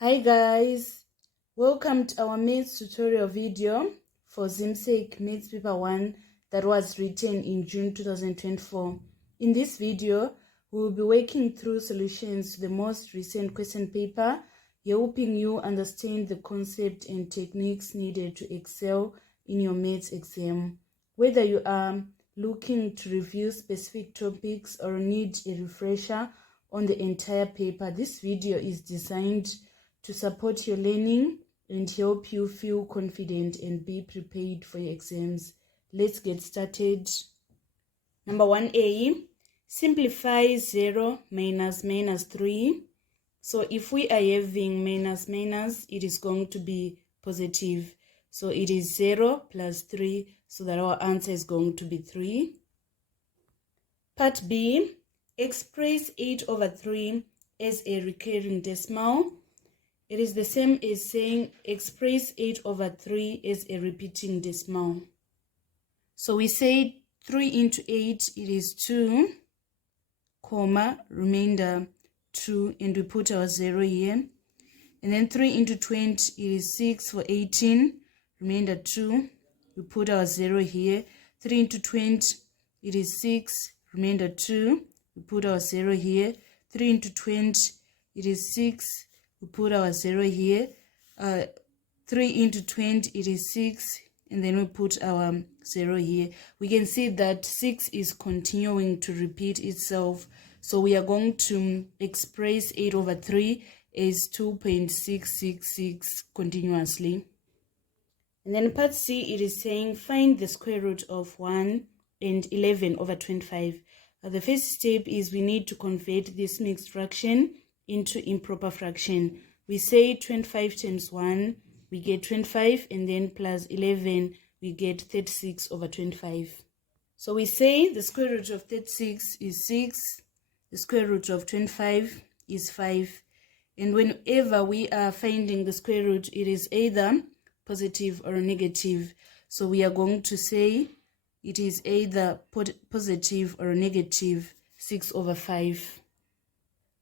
Hi guys, welcome to our maths tutorial video for Zimsec Maths Paper 1 that was written in June 2024. In this video, we will be working through solutions to the most recent question paper, helping you understand the concept and techniques needed to excel in your maths exam. Whether you are looking to review specific topics or need a refresher on the entire paper, this video is designed to support your learning and help you feel confident and be prepared for your exams. Let's get started. Number 1a, simplify 0 minus 3. So if we are having minus, it is going to be positive. So it is 0 plus 3, so that our answer is going to be 3. Part B, express 8/3 as a recurring decimal. It is the same as saying express 8/3 as a repeating decimal. So we say 3 into 8, it is 2, comma, remainder 2, and we put our 0 here. And then 3 into 20, it is 6 for 18, remainder 2, we put our 0 here. 3 into 20, it is 6, remainder 2, we put our 0 here. 3 into 20, it is 6, we put our 0 here. 3 into 20, it is 6, and then we put our 0 here. We can see that 6 is continuing to repeat itself, so we are going to express 8/3 as 2.666 continuously. And then part C, it is saying find the square root of 1 and 11/25. The first step is we need to convert this mixed fraction into improper fraction. We say 25 times 1, we get 25, and then plus 11, we get 36/25. So we say the square root of 36 is 6, the square root of 25 is 5. And whenever we are finding the square root, it is either positive or negative. So we are going to say it is either positive or negative 6/5.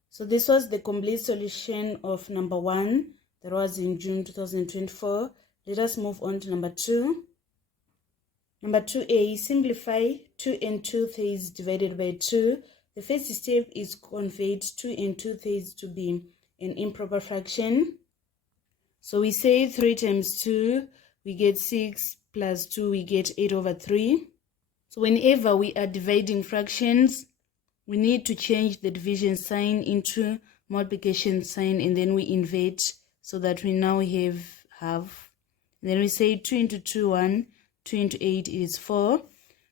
So this was the complete solution of number 1 that was in June 2024. Let us move on to number 2. Number 2a, simplify 2 and 2/3 divided by 2. The first step is convert 2 and 2/3 to be an improper fraction. So we say 3 times 2, we get 6, plus 2, we get 8/3. So whenever we are dividing fractions, we need to change the division sign into multiplication sign, and then we invert so that we now have half. And then we say 2 into 2, 1. 2 into 8 is 4.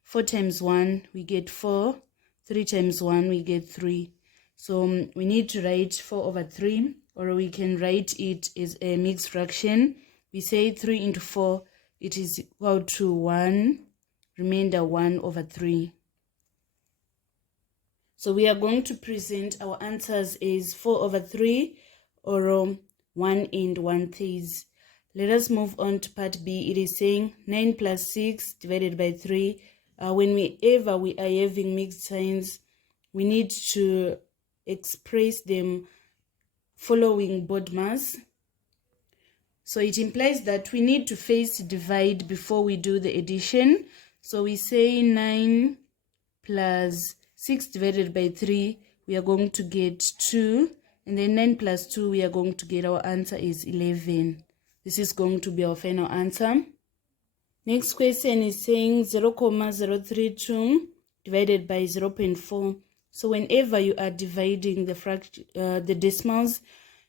4 times 1, we get 4. 3 times 1, we get 3. So we need to write 4/3, or we can write it as a mixed fraction. We say 3 into 4, it is equal to 1, remainder 1/3. So we are going to present our answers as 4/3 or 1 and 1/3. Let us move on to part B. It is saying 9 plus 6 divided by 3. Whenever we are having mixed signs, we need to express them following BODMAS. So it implies that we need to first divide before we do the addition. So we say 9 plus 6 divided by 3, we are going to get 2. And then 9 plus 2, we are going to get our answer is 11. This is going to be our final answer. Next question is saying 0,032 divided by 0.4. So whenever you are dividing the decimals,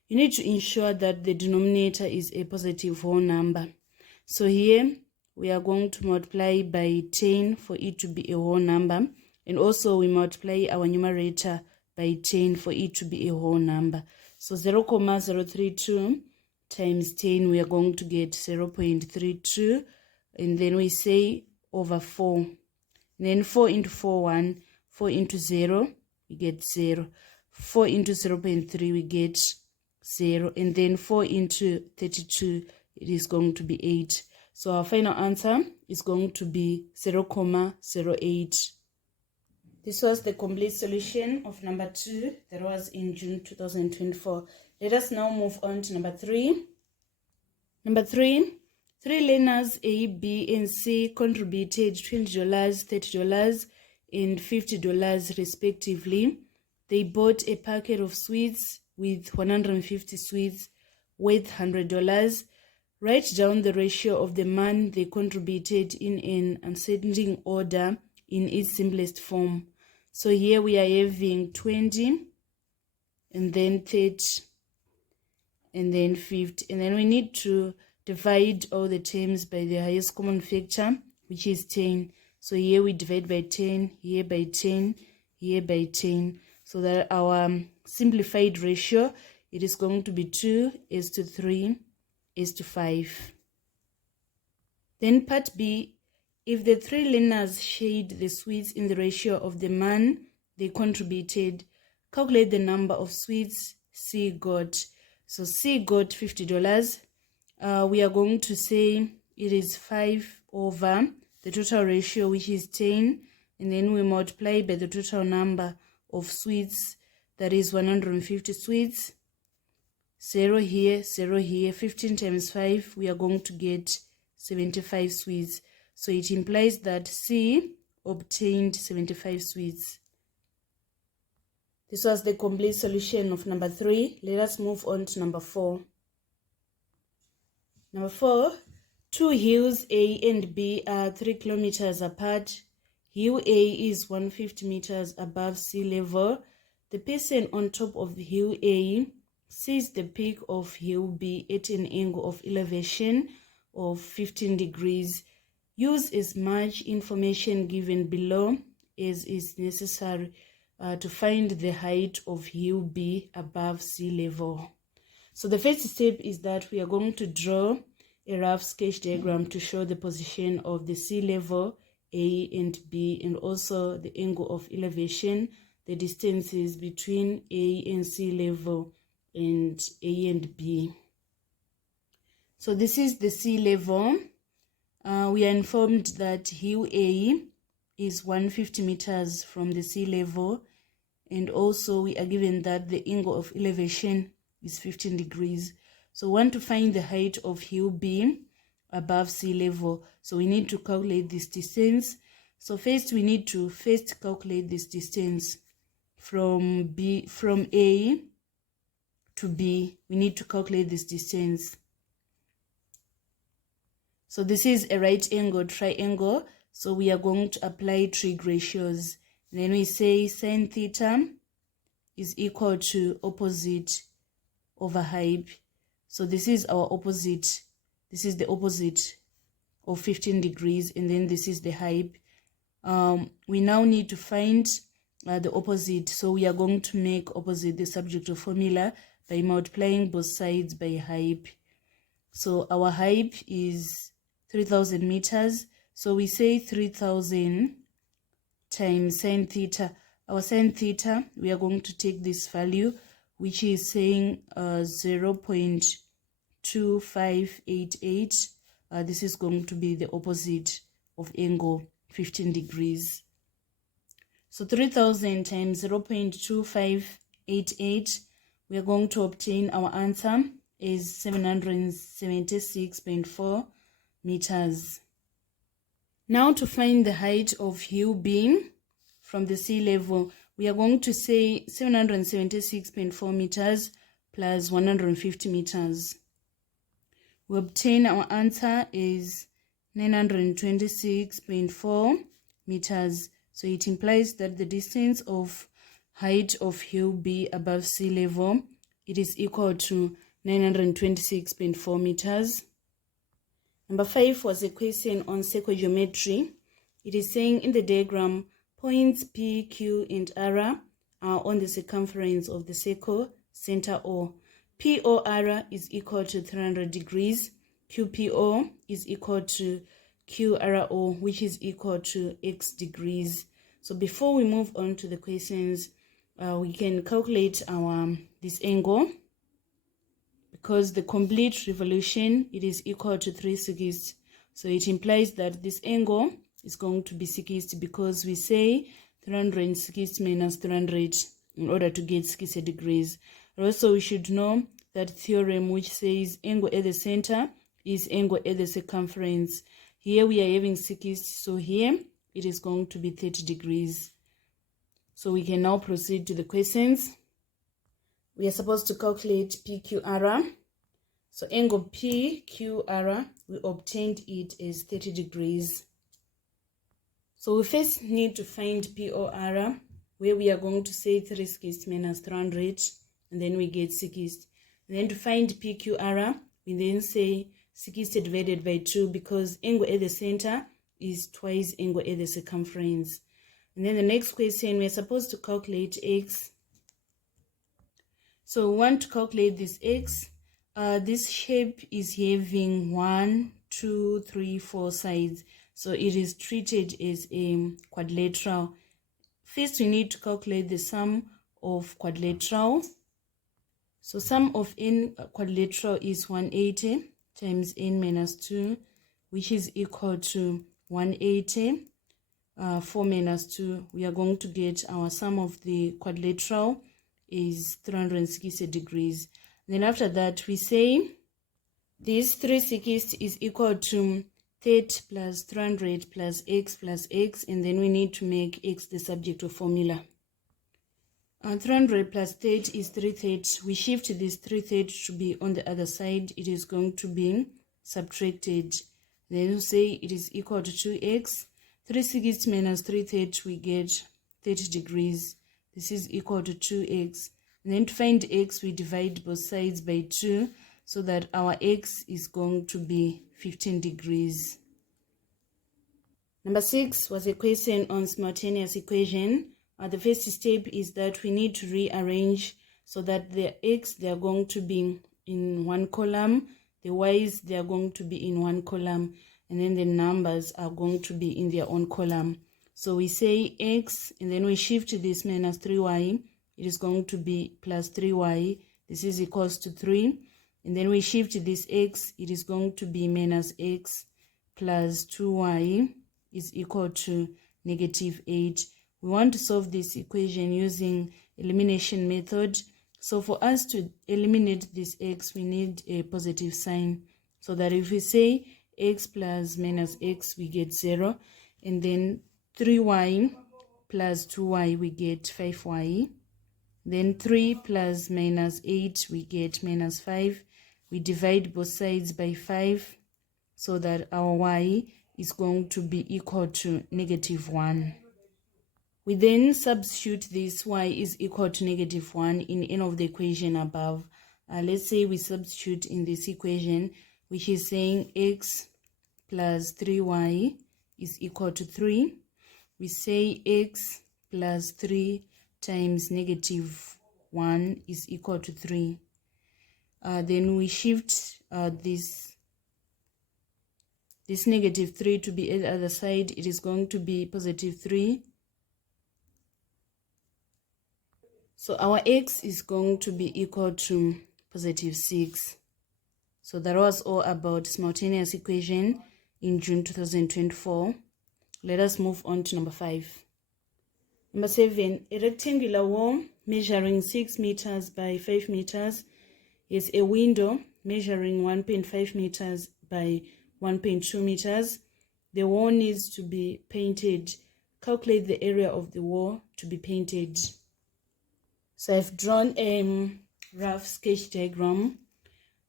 you need to ensure that the denominator is a positive whole number. So here we are going to multiply by 10 for it to be a whole number. And also we multiply our numerator by 10 for it to be a whole number. So 0,032 times 10, we are going to get 0.32. And then we say over 4. And then 4 into 4, 1. 4 into 0, we get 0. 4 into 0.3, we get 0. And then 4 into 32, it is going to be 8. So our final answer is going to be 0,08. This was the complete solution of number 2 that was in June 2024. Let us now move on to number 3. Number 3, 3 learners A, B, and C contributed $20, $30, and $50 respectively. They bought a packet of sweets with 150 sweets worth $100. Write down the ratio of the money they contributed in an ascending order in its simplest form. So here we are having 20, and then 30, and then 50. And then we need to divide all the terms by the highest common factor, which is 10. So here we divide by 10, here by 10, here by 10. So that our simplified ratio, it is going to be 2:3:5. Then part B, if the 3 learners shared the sweets in the ratio of the money they contributed, calculate the number of sweets C got. So C got $50. We are going to say it is 5 over the total ratio, which is 10, and then we multiply by the total number of sweets, that is 150 sweets. 0 here, 0 here. 15 times 5, we are going to get 75 sweets. So it implies that C obtained 75 sweets. This was the complete solution of number 3. Let us move on to number 4. Number 4, 2 hills A and B are 3 kilometers apart. Hill A is 150 meters above sea level. The person on top of hill A sees the peak of hill B at an angle of elevation of 15 degrees. Use as much information given below as is necessary to find the height of hill B above sea level. So the first step is that we are going to draw a rough sketch diagram to show the position of the sea level A and B, and also the angle of elevation, the distances between A and sea level and A and B. So this is the sea level. We are informed that hill A is 150 meters from the sea level, and also we are given that the angle of elevation is 15 degrees. So we want to find the height of hill B above sea level. So we need to calculate this distance. So first we need to calculate this distance from A to B. We need to calculate this distance. So this is a right angle triangle. So we are going to apply trig ratios. And then we say sine theta is equal to opposite over height. So this is our opposite. This is the opposite of 15 degrees. And then this is the height. We now need to find the opposite. So we are going to make opposite the subject of formula by multiplying both sides by height. So our height is 3,000 meters. So we say 3,000 times sine theta. Our sine theta, we are going to take this value, which is saying 0.2588. This is going to be the opposite of angle 15 degrees. So 3,000 times 0.2588, we are going to obtain our answer is 776.4 meters. Now to find the height of hill B from the sea level, we are going to say 776.4 meters plus 150 meters. We obtain our answer is 926.4 meters. So it implies that the distance of height of hill B above sea level, it is equal to 926.4 meters. Number 5 was a question on circle geometry. It is saying in the diagram, points P, Q, and R are on the circumference of the circle, center O. POR is equal to 300 degrees. QPO is equal to QRO, which is equal to X degrees. So before we move on to the questions, we can calculate this angle. Because the complete revolution, it is equal to 360. So it implies that this angle is going to be 60 because we say 360 minus 300 in order to get 60 degrees. Also, we should know that theorem which says angle at the center is angle at the circumference. Here we are having 60, so here it is going to be 30 degrees. So we can now proceed to the questions. We are supposed to calculate PQR. So angle PQR, we obtained it as 30 degrees. So we first need to find POR, where we are going to say 360 minus 300, and then we get 60. And then to find PQR, we then say 60 divided by 2, because angle at the center is twice angle at the circumference. And then the next question, we are supposed to calculate x. So we want to calculate this x. This shape is having 1, 2, 3, 4 sides. So it is treated as a quadrilateral. First, we need to calculate the sum of quadrilateral. So sum of n quadrilateral is 180 times n minus 2, which is equal to 180. 4 minus 2, we are going to get our sum of the quadrilateral is 360 degrees. Then after that, we say this 360 is equal to 30 plus 300 plus x, and then we need to make x the subject of formula. 300 plus 30 is 330. We shift this 330 to be on the other side. It is going to be subtracted. Then we say it is equal to 2x. 360 minus 330, we get 30 degrees. This is equal to 2x. And then to find x, we divide both sides by 2, so that our x is going to be 15 degrees. Number 6 was a question on simultaneous equation. The first step is that we need to rearrange so that the x, they are going to be in one column, the y's, they are going to be in one column, and then the numbers are going to be in their own column. So we say x, and then we shift this minus 3y. It is going to be plus 3y. This is equals to 3. And then we shift this x. It is going to be minus x plus 2y is equal to negative 8. We want to solve this equation using elimination method. So for us to eliminate this x, we need a positive sign. So that if we say x plus minus x, we get 0. And then 3y plus 2y, we get 5y. Then 3 plus minus 8, we get minus 5. We divide both sides by 5, so that our y is going to be equal to negative 1. We then substitute this y is equal to negative 1 in any of the equation above. Let's say we substitute in this equation, which is saying x plus 3y is equal to 3. We say x plus 3 times negative 1 is equal to 3. Then we shift this negative 3 to be at the other side. It is going to be positive 3. So our x is going to be equal to positive 6. So that was all about simultaneous equation in June 2024. Let us move on to number 5. Number 7, a rectangular wall measuring 6 meters by 5 meters is a window measuring 1.5 meters by 1.2 meters. The wall needs to be painted. Calculate the area of the wall to be painted. So I've drawn a rough sketch diagram.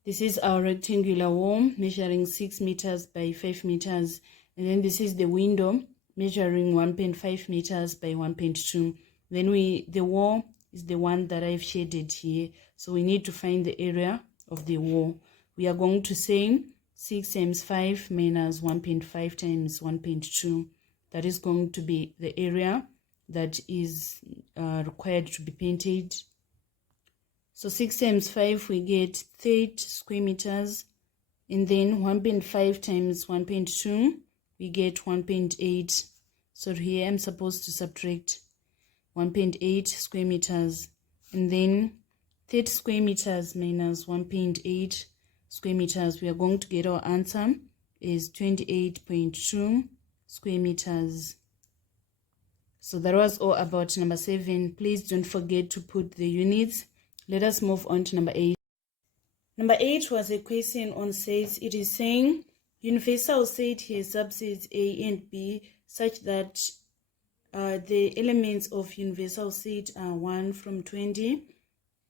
This is our rectangular wall measuring 6 meters by 5 meters. And then this is the window measuring 1.5 meters by 1.2. Then the wall is the one that I've shaded here. So we need to find the area of the wall. We are going to say 6 times 5 minus 1.5 times 1.2. That is going to be the area that is required to be painted. So 6 times 5, we get 30 square meters. And then 1.5 times 1.2, we get 1.8. So here I'm supposed to subtract 1.8 square meters. And then 30 square meters minus 1.8 square meters, we are going to get our answer is 28.2 square meters. So that was all about number 7. Please don't forget to put the units. Let us move on to number 8. Number 8 was a question on sets. It is saying universal set has subsets A and B such that the elements of universal set are 1 from 20.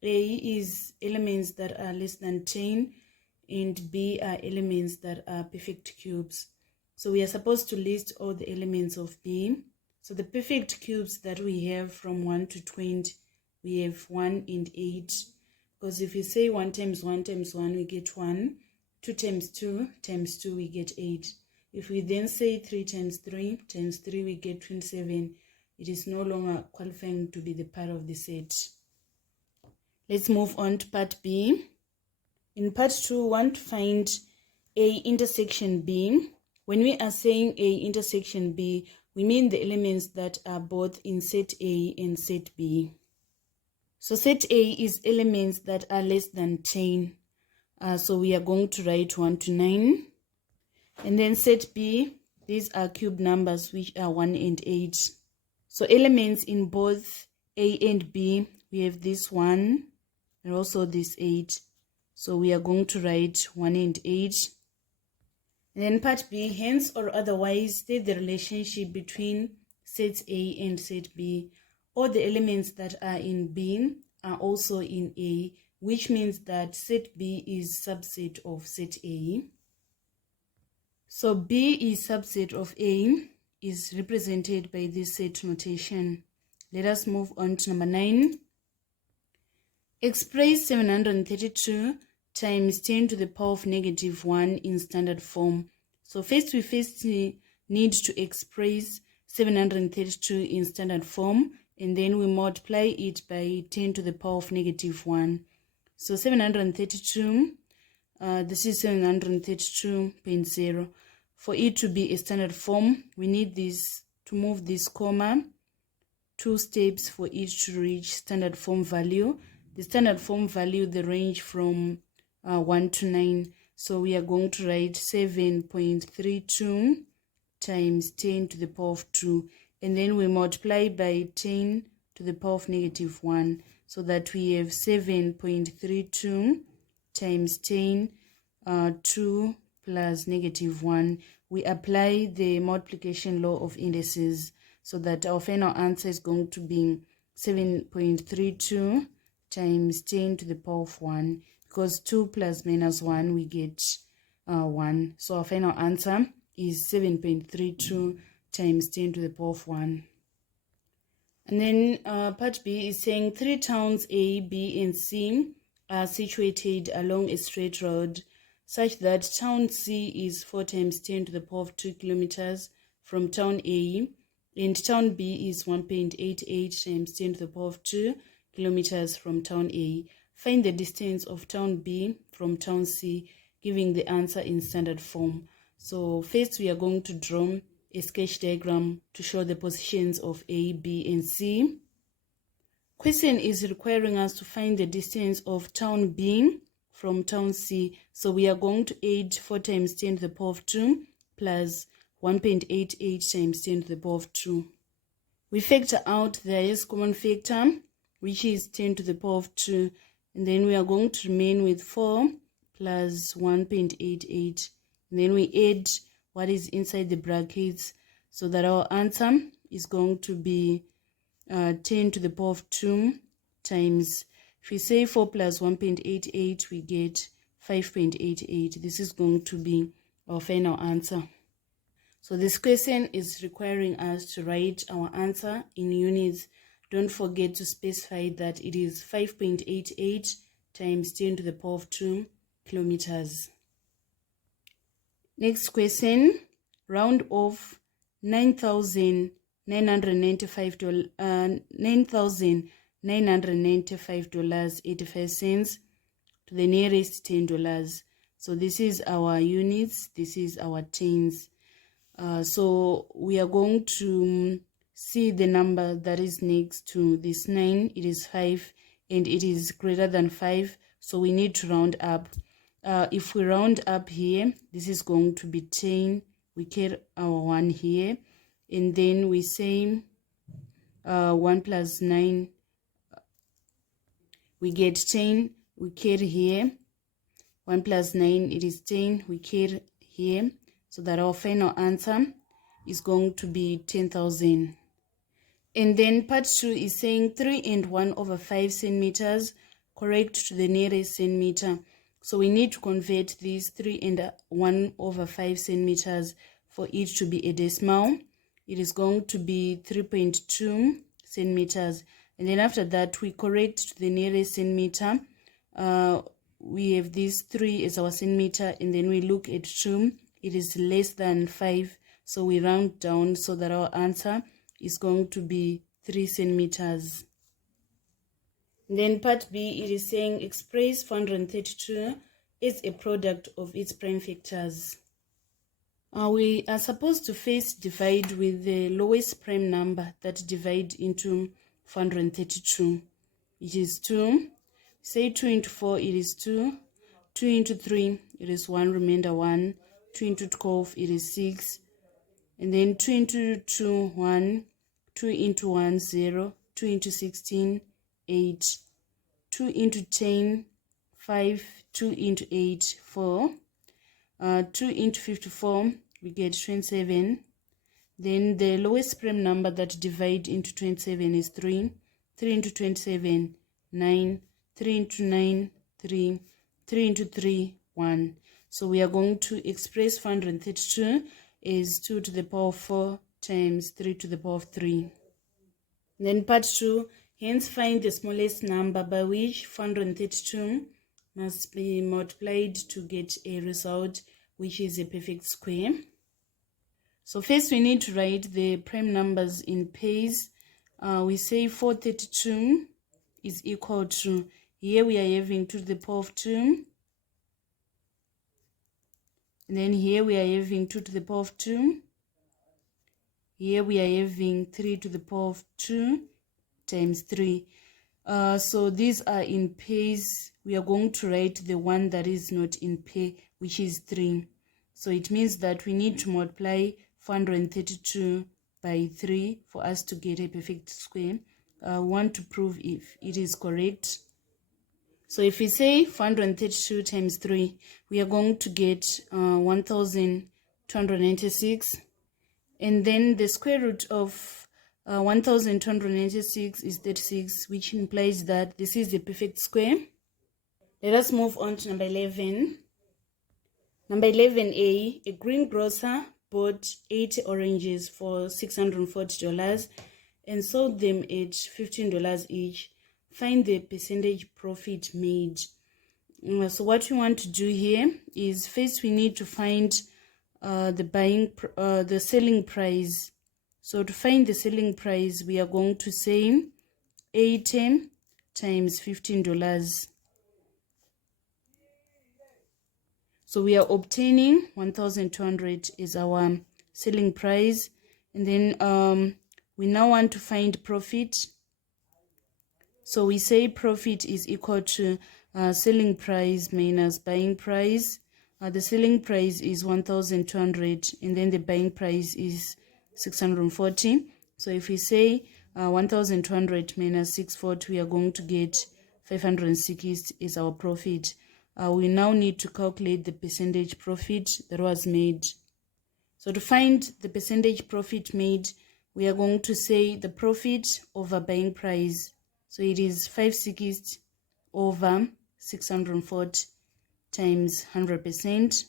A is elements that are less than 10 and B are elements that are perfect cubes. So we are supposed to list all the elements of B. So the perfect cubes that we have from 1 to 20, we have 1 and 8. Because if you say 1 times 1 times 1, we get 1. 2 times 2 times 2, we get 8. If we then say 3 times 3 times 3, we get 27. It is no longer qualifying to be the part of the set. Let's move on to part B. In part 2, we want to find A intersection B. When we are saying A intersection B, we mean the elements that are both in set A and set B. So set A is elements that are less than 10. So we are going to write 1 to 9. And then set B, these are cube numbers which are 1 and 8. So elements in both A and B, we have this 1 and also this 8. So we are going to write 1 and 8. And then part B, hence or otherwise, state the relationship between sets A and set B. All the elements that are in B are also in A, which means that set B is subset of set A. So B is subset of A is represented by this set notation. Let us move on to number 9. Express 732 times 10 to the power of negative 1 in standard form. So first we need to express 732 in standard form, and then we multiply it by 10 to the power of negative 1. So 732, this is 732.0. For it to be a standard form, we need this to move this comma 2 steps for it to reach standard form value. The standard form value, the range from 1 to 9. So we are going to write 7.32 times 10 to the power of 2. And then we multiply by 10 to the power of negative 1. So that we have 7.32 times 10, 2 plus negative 1. We apply the multiplication law of indices so that our final answer is going to be 7.32 times 10 to the power of 1, because 2 plus minus 1, we get 1. So our final answer is 7.32 times 10 to the power of 1. And then part B is saying 3 towns A, B, and C are situated along a straight road such that town C is 4 times 10 to the power of 2 kilometers from town A, and town B is 1.88 times 10 to the power of 2 kilometers from town A. Find the distance of town B from town C, giving the answer in standard form. So first we are going to draw a sketch diagram to show the positions of A, B, and C. Question is requiring us to find the distance of town B from town C. So we are going to add 4 times 10 to the power of 2 plus 1.88 times 10 to the power of 2. We factor out the highest common factor, which is 10 to the power of 2. And then we are going to remain with 4 plus 1.88. And then we add what is inside the brackets, so that our answer is going to be 10 to the power of 2 times, if we say 4 plus 1.88, we get 5.88. This is going to be our final answer. So this question is requiring us to write our answer in units. Don't forget to specify that it is 5.88 times 10 to the power of 2 kilometers. Next question, round off $9,995.85 to the nearest $10. So this is our units, this is our tens. So we are going to see the number that is next to this 9. It is 5 and it is greater than 5, so we need to round up. If we round up here, this is going to be 10. We carry our 1 here, and then we say 1 plus 9, we get 10. We carry here, 1 plus 9, it is 10. We carry here, so that our final answer is going to be 10,000. And then part 2 is saying 3 and 1 over 5 centimeters correct to the nearest centimeter. So we need to convert these 3 and 1 over 5 centimeters for it to be a decimal. It is going to be 3.2 centimeters. And then after that, we correct to the nearest centimeter. We have this 3 as our centimeter, and then we look at 2. It is less than 5, so we round down so that our answer is going to be 3 centimeters. And then part B, it is saying express 432 as a product of its prime factors. We are supposed to first divide with the lowest prime number that divide into 432, which is 2. Say 2 into 4, it is 2. 2 into 3, it is 1, remainder 1. 2 into 12, it is 6. And then 2 into 2, 1. 2 into 1, 0. 2 into 16, 8. 2 into 10, 5. 2 into 8, 4. 2 into 54, we get 27. Then the lowest prime number that divide into 27 is 3. 3 into 27, 9. 3 into 9, 3. 3 into 3, 1. So we are going to express 432 as 2 to the power of 4 times 3 to the power of 3. Then part 2, hence find the smallest number by which 432 must be multiplied to get a result which is a perfect square. So first we need to write the prime numbers in pairs. We say 432 is equal to, here we are having 2 to the power of 2. And then here we are having 2 to the power of 2. Here we are having 3 to the power of 2 times 3. So these are in pairs. We are going to write the one that is not in pair, which is 3. So it means that we need to multiply 432 by 3 for us to get a perfect square. We want to prove if it is correct. So if we say 432 times 3, we are going to get 1,296. And then the square root of 1,296 is 36, which implies that this is a perfect square. Let us move on to number 11. Number 11A, a green grocer bought 80 oranges for $640 and sold them at $15 each. Find the percentage profit made. So what we want to do here is first we need to find the selling price. So to find the selling price, we are going to say 80 times $15. So we are obtaining 1,200 is our selling price. And then we now want to find profit. So we say profit is equal to selling price minus buying price. The selling price is 1,200 and then the buying price is 640. So if we say 1,200 minus 640, we are going to get 560 is our profit. We now need to calculate the percentage profit that was made. So to find the percentage profit made, we are going to say the profit over buying price. So it is 560 over 640 times 100%.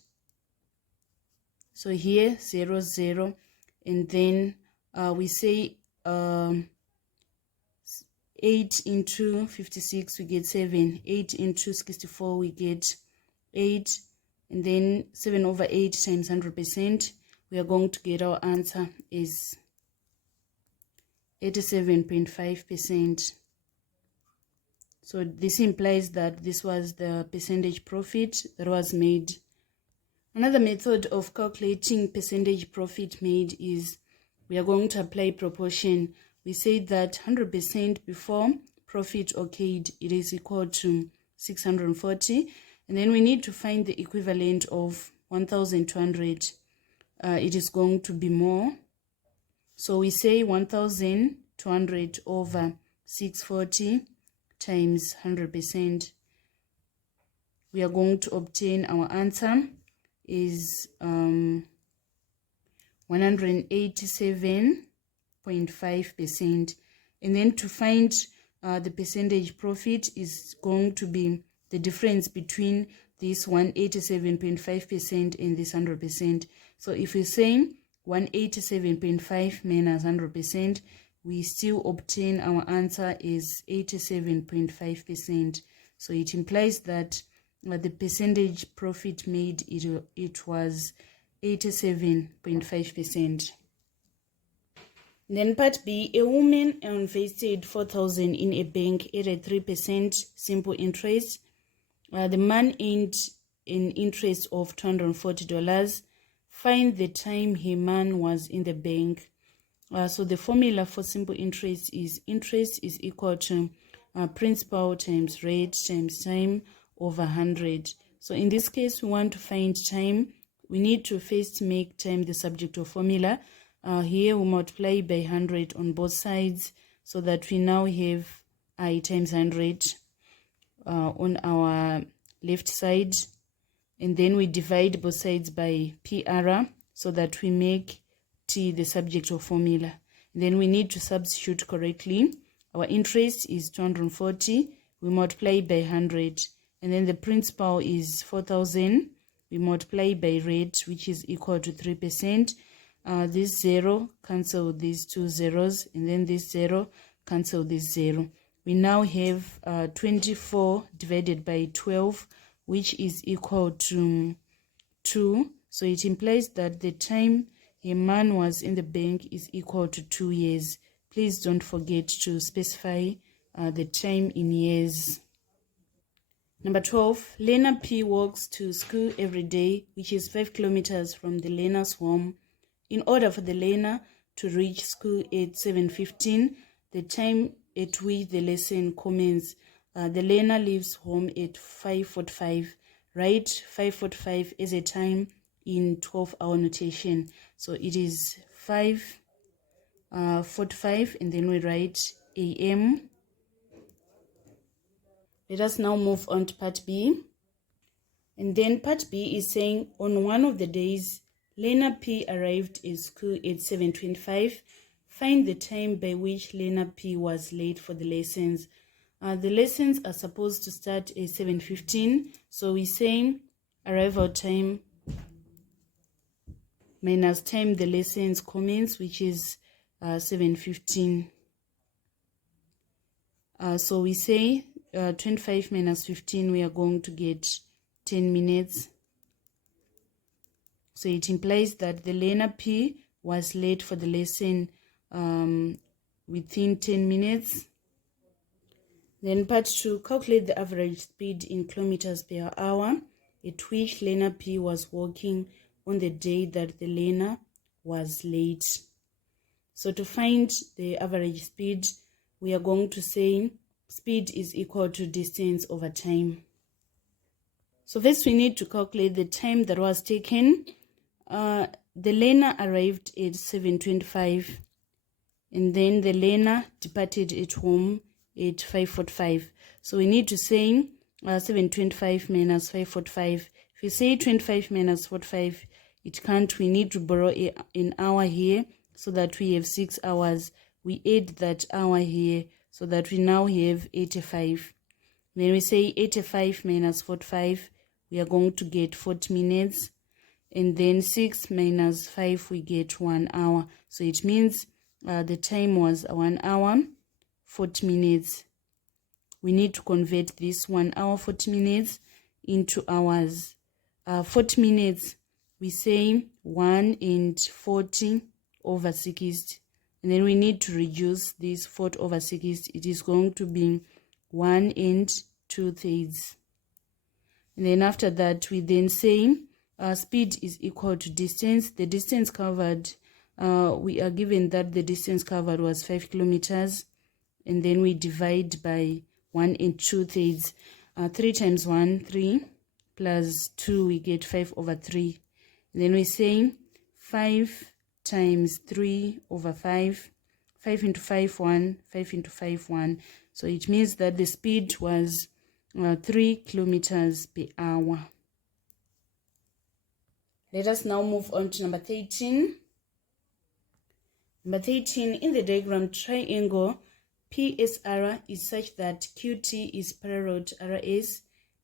So here 0, 0. And then we say 8 into 56, we get 7. 8 into 64, we get 8. And then 7 over 8 times 100%. We are going to get our answer is 87.5%. So this implies that this was the percentage profit that was made. Another method of calculating percentage profit made is we are going to apply proportion. We say that 100% before profit occurred, it is equal to 640. And then we need to find the equivalent of 1,200. It is going to be more. So we say 1,200 over 640 times 100%. we are going to obtain our answer is 187.5%. And then to find the percentage profit is going to be the difference between this 187.5% and this 100%. So if we say 187.5 minus 100%, we still obtain our answer is 87.5%. So it implies that the percentage profit made, it was 87.5%. Then part B, a woman invested 4,000 in a bank at a 3% simple interest. The man earned an interest of $240. Find the time her man was in the bank. So the formula for simple interest is equal to principal times rate times time over 100. So in this case, we want to find time. We need to first make time the subject of formula. Here we multiply by 100 on both sides, so that we now have I times 100 on our left side, and then we divide both sides by PR, so that we make T the subject of formula. And then we need to substitute correctly. Our interest is 240, we multiply by 100, and then the principal is 4,000, we multiply by rate, which is equal to 3%. This 0 cancel these two zeros, and then this 0 cancel this 0. We now have 24 divided by 12, which is equal to 2. So it implies that the time a man was in the bank is equal to 2 years. Please don't forget to specify the time in years. Number 12, learner P walks to school every day, which is 5 kilometers from the learner's home. In order for the learner to reach school at 7:15, the time at which the lesson commences, the learner leaves home at 5:45. Write 5:45 as a time in 12-hour notation. So it is 5:45, and then we write AM. Let us now move on to part B. And then part B is saying, on one of the days, learner P arrived at school at 7:25. Find the time by which learner P was late for the lessons. The lessons are supposed to start at 7:15. So we say arrival time minus time the lessons commence, which is 7:15. So we say 25 minus 15, we are going to get 10 minutes. So it implies that the learner P was late for the lesson within 10 minutes. Then part 2, calculate the average speed in kilometers per hour at which learner P was walking on the day that the learner was late. So to find the average speed, we are going to say speed is equal to distance over time. So first we need to calculate the time that was taken. The learner arrived at 7:25, and then the learner departed at home at 5:45. So we need to say 7:25 minus 5:45. If we say 25 minus 45, it can't. We need to borrow an hour here so that we have 6 hours. We add that hour here so that we now have 85. When we say 85 minus 45, we are going to get 40 minutes. And then 6 minus 5, we get 1 hour. So it means the time was 1 hour, 40 minutes. We need to convert this 1 hour, 40 minutes into hours. 40 minutes, we say 1 and 40 over 60. And then we need to reduce this 40 over 60. It is going to be 1 and 2/3. And then after that, we then say speed is equal to distance. The distance covered, we are given that the distance covered was 5 kilometers. And then we divide by 1 and 2/3. 3 times 1, 3, plus 2, we get 5 over 3. And then we say 5 times 3 over 5. 5 into 5, 1. 5 into 5, 1. So it means that the speed was 3 kilometers per hour. Let us now move on to number 13. Number 13, in the diagram triangle, PSR is such that QT is parallel to RS.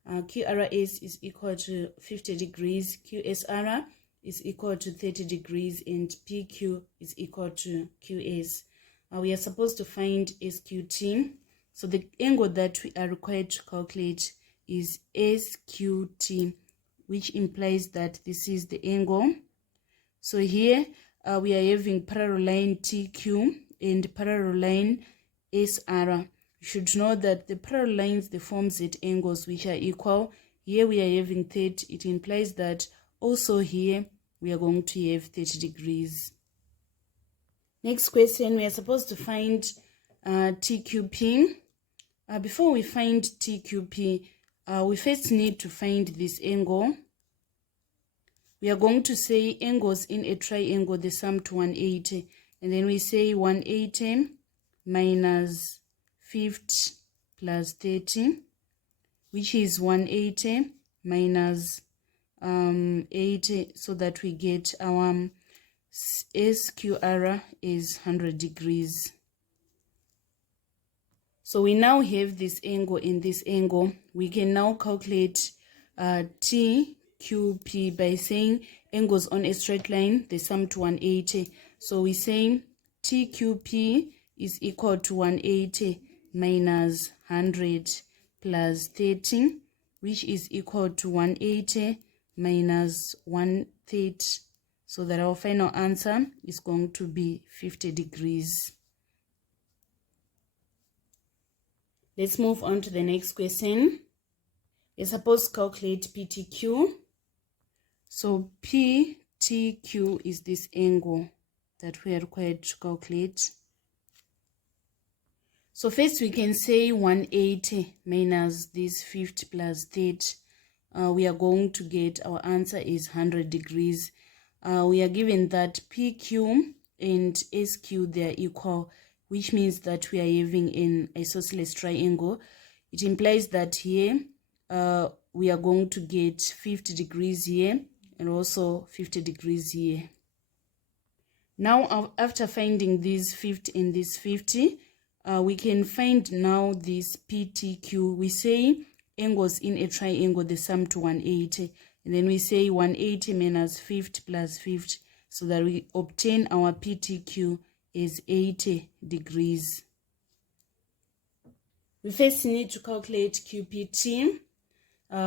QRS is equal to 50 degrees, QSR is equal to 30 degrees, and PQ is equal to QS. We are supposed to find SQT. So the angle that we are required to calculate is SQT, which implies that this is the angle. So here we are having parallel line TQ and parallel line SR. You should know that the parallel lines, they form Z angles which are equal. Here we are having 30. It implies that also here we are going to have 30 degrees. Next question, we are supposed to find TQP. Before we find TQP, we first need to find this angle. We are going to say angles in a triangle, they sum to 180. And then we say 180 minus 50 plus 30, which is 180 minus 80, so that we get our SQR is 100 degrees. So we now have this angle and this angle. We can now calculate TQP by saying angles on a straight line, they sum to 180. So we say TQP is equal to 180 minus 100 plus 30, which is equal to 180 minus 130. So that our final answer is going to be 50 degrees. Let's move on to the next question. We're supposed to calculate PTQ. So PTQ is this angle that we are required to calculate. So first we can say 180 minus this 50 plus 30. We are going to get, our answer is 100 degrees. We are given that PQ and SQ, they are equal, which means that we are having an isosceles triangle. It implies that here we are going to get 50 degrees here and also 50 degrees here. Now, after finding these 50 and this 50, we can find now this PTQ. We say angles in a triangle, they sum to 180. And then we say 180 minus 50 plus 50, so that we obtain our PTQ is 80 degrees. We first need to calculate QPT.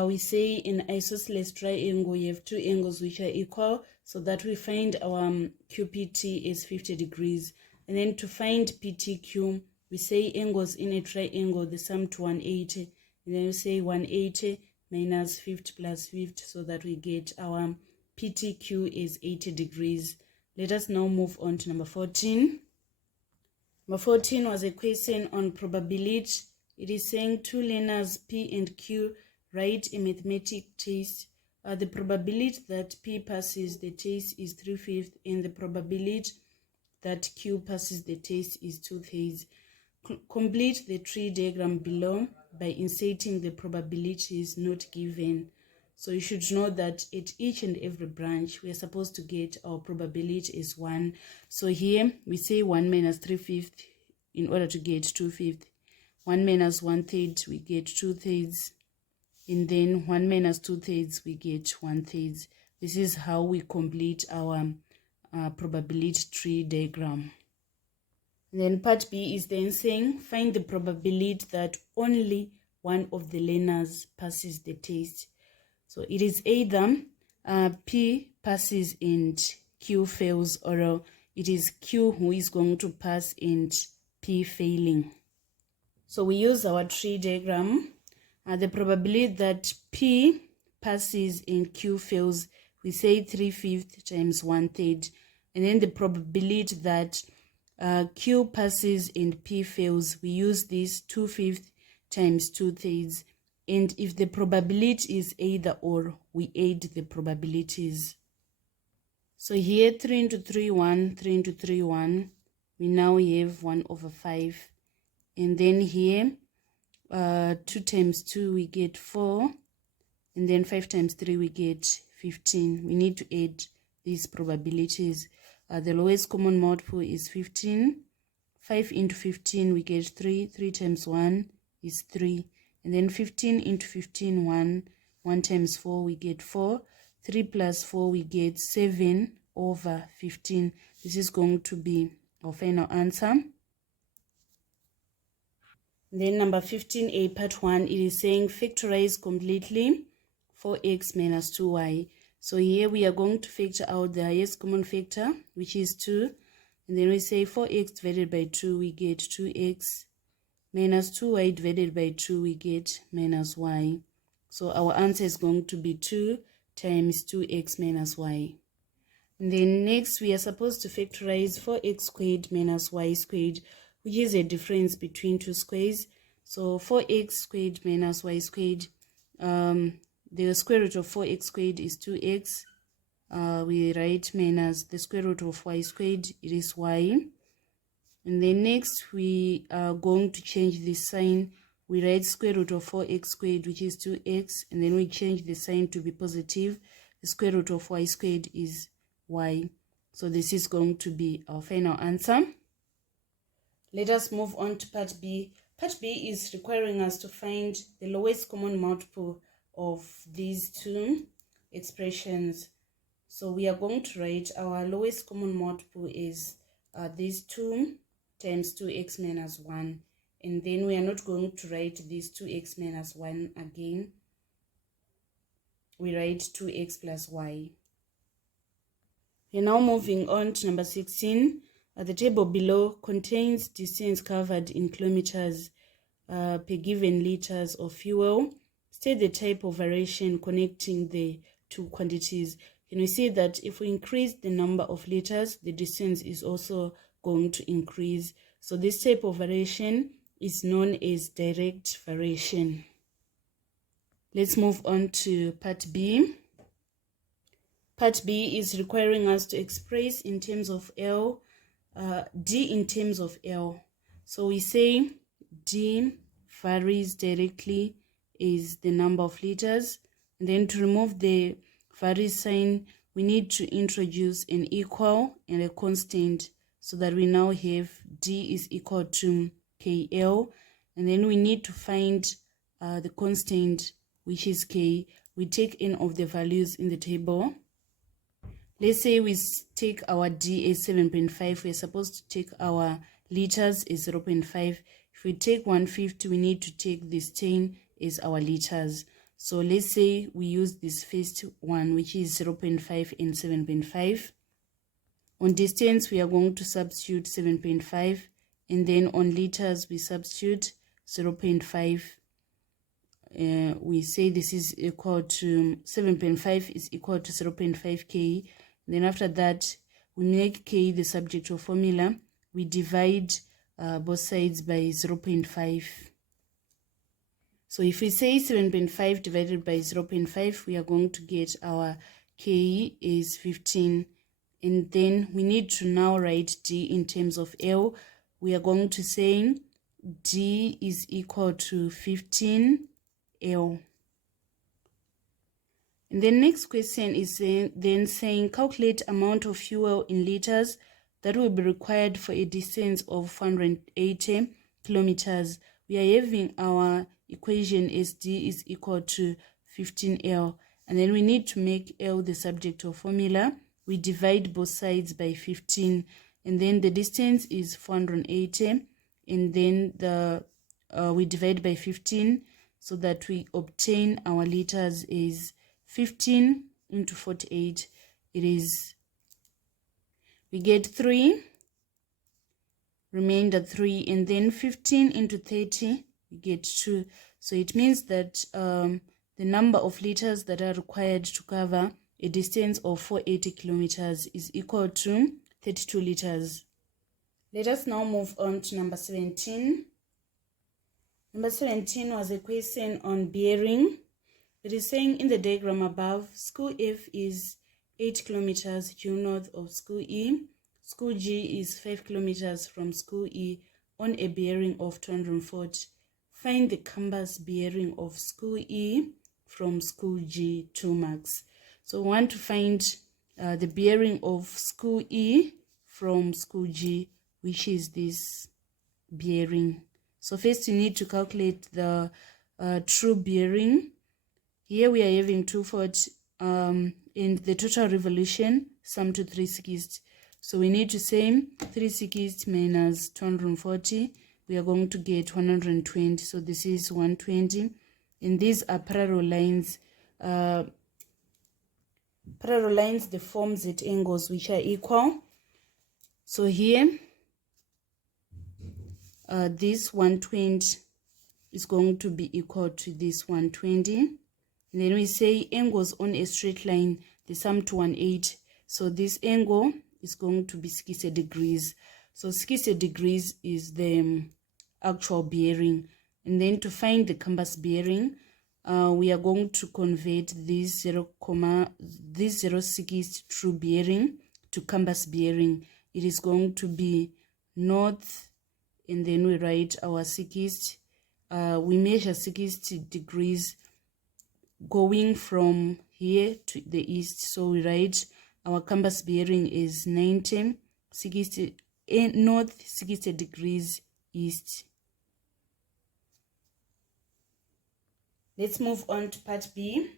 We say in isosceles triangle, you have two angles which are equal, so that we find our QPT is 50 degrees. And then to find PTQ, we say angles in a triangle, they sum to 180. And then we say 180 minus 50 plus 50, so that we get our PTQ is 80 degrees. Let us now move on to number 14. Number 14 was a question on probability. It is saying two learners P and Q write a mathematics test. The probability that P passes the test is 3/5, and the probability that Q passes the test is 2/3. Complete the tree diagram below by inserting the probabilities not given. So you should know that at each and every branch, we are supposed to get our probability is 1. So here we say 1 minus 3/5 in order to get 2/5. 1 minus 1/3, we get 2/3. And then 1 minus 2/3, we get 1/3. This is how we complete our probability tree diagram. And then part B is then saying, find the probability that only one of the learners passes the test. So it is either P passes and Q fails, or it is Q who is going to pass and P failing. So we use our tree diagram. The probability that P passes and Q fails, we say 3/5 times 1/3. And then the probability that Q passes and P fails, we use this 2/5 times 2/3. And if the probability is either or, we add the probabilities. So here 3 into 3, 1, 3 into 3, 1. We now have 1/5. And then here 2 times 2 we get 4, and then 5 times 3 we get 15. We need to add these probabilities. The lowest common multiple is 15. 5 into 15 we get 3. 3 times 1 is 3. And then 15 into 15, 1. 1 times 4 we get 4. 3 plus 4 we get 7 over 15. This is going to be our final answer. Then number 15a, part 1, it is saying factorize completely 4x minus 2y. So here we are going to factor out the highest common factor, which is 2. And then we say 4x divided by 2, we get 2x. Minus 2y divided by 2, we get minus y. So our answer is going to be 2 times 2x minus y. And then next, we are supposed to factorize 4x squared minus y squared, which is a difference between two squares. So 4x squared minus y squared, the square root of 4x squared is 2x. We write minus the square root of y squared, it is y. And then next, we are going to change the sign. We write square root of 4x squared, which is 2x, and then we change the sign to be positive. The square root of y squared is y. So this is going to be our final answer. Let us move on to part B. Part B is requiring us to find the lowest common multiple of these two expressions. So we are going to write our lowest common multiple is these 2 times 2x minus 1. And then we are not going to write this 2x minus 1 again. We write 2x plus y. We're now moving on to number 16. The table below contains distance covered in kilometers per given liters of fuel. State the type of variation connecting the two quantities. Can we see that if we increase the number of liters, the distance is also going to increase. So this type of variation is known as direct variation. Let's move on to part B. Part B is requiring us to express in terms of L, D in terms of L. So we say D varies directly is the number of liters. And then to remove the varies sign, we need to introduce an equal and a constant so that we now have D is equal to KL. And then we need to find the constant, which is K. We take n of the values in the table. Let's say we take our D as 7.5. We're supposed to take our liters as 0.5. If we take 150, we need to take this 10 as our liters. So let's say we use this first one, which is 0.5 and 7.5. On distance, we are going to substitute 7.5. And then on liters, we substitute 0.5. We say this is equal to 7.5 is equal to 0.5 K. Then after that, we make K the subject of formula. We divide both sides by 0.5. So if we say 7.5 divided by 0.5, we are going to get our K is 15. And then we need to now write D in terms of L. We are going to say D is equal to 15 L. And the next question is then saying calculate amount of fuel in liters that will be required for a distance of 480 kilometers. We are having our equation as D is equal to 15L. And then we need to make L the subject of formula. We divide both sides by 15. And then the distance is 480. And then we divide by 15 so that we obtain our liters is 15 into 48, we get 3, remainder 3, and then 15 into 30, we get 2. So it means that the number of liters that are required to cover a distance of 480 kilometers is equal to 32 liters. Let us now move on to number 17. Number 17 was a question on bearing. It is saying in the diagram above, school F is 8 kilometers due north of school E. School G is 5 kilometers from school E on a bearing of 240. find the compass bearing of school E from school G, 2 marks. So we want to find the bearing of school E from school G, which is this bearing. So first you need to calculate the true bearing. Here we are having 240 in the total revolution sum to 3/60. So we need to say 3/60 minus 240. We are going to get 120. So this is 120. And these are parallel lines. Parallel lines, they form Z angles which are equal. So here, this 120 is going to be equal to this 120. And then we say angles on a straight line, they sum to 180. So this angle is going to be 60 degrees. So 60 degrees is the actual bearing. And then to find the compass bearing, we are going to convert this 0.60 true bearing to compass bearing. It is going to be north, and then we write our 60. We measure 60 degrees going from here to the east. So we write our compass bearing is 90, 60 north, 60 degrees east. Let's move on to part B.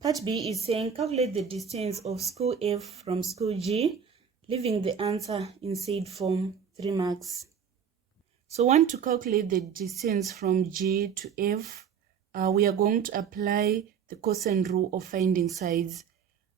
Part B is saying calculate the distance of school F from school G, leaving the answer in said form, 3 marks. So want to calculate the distance from G to F, we are going to apply the cosine rule of finding sides.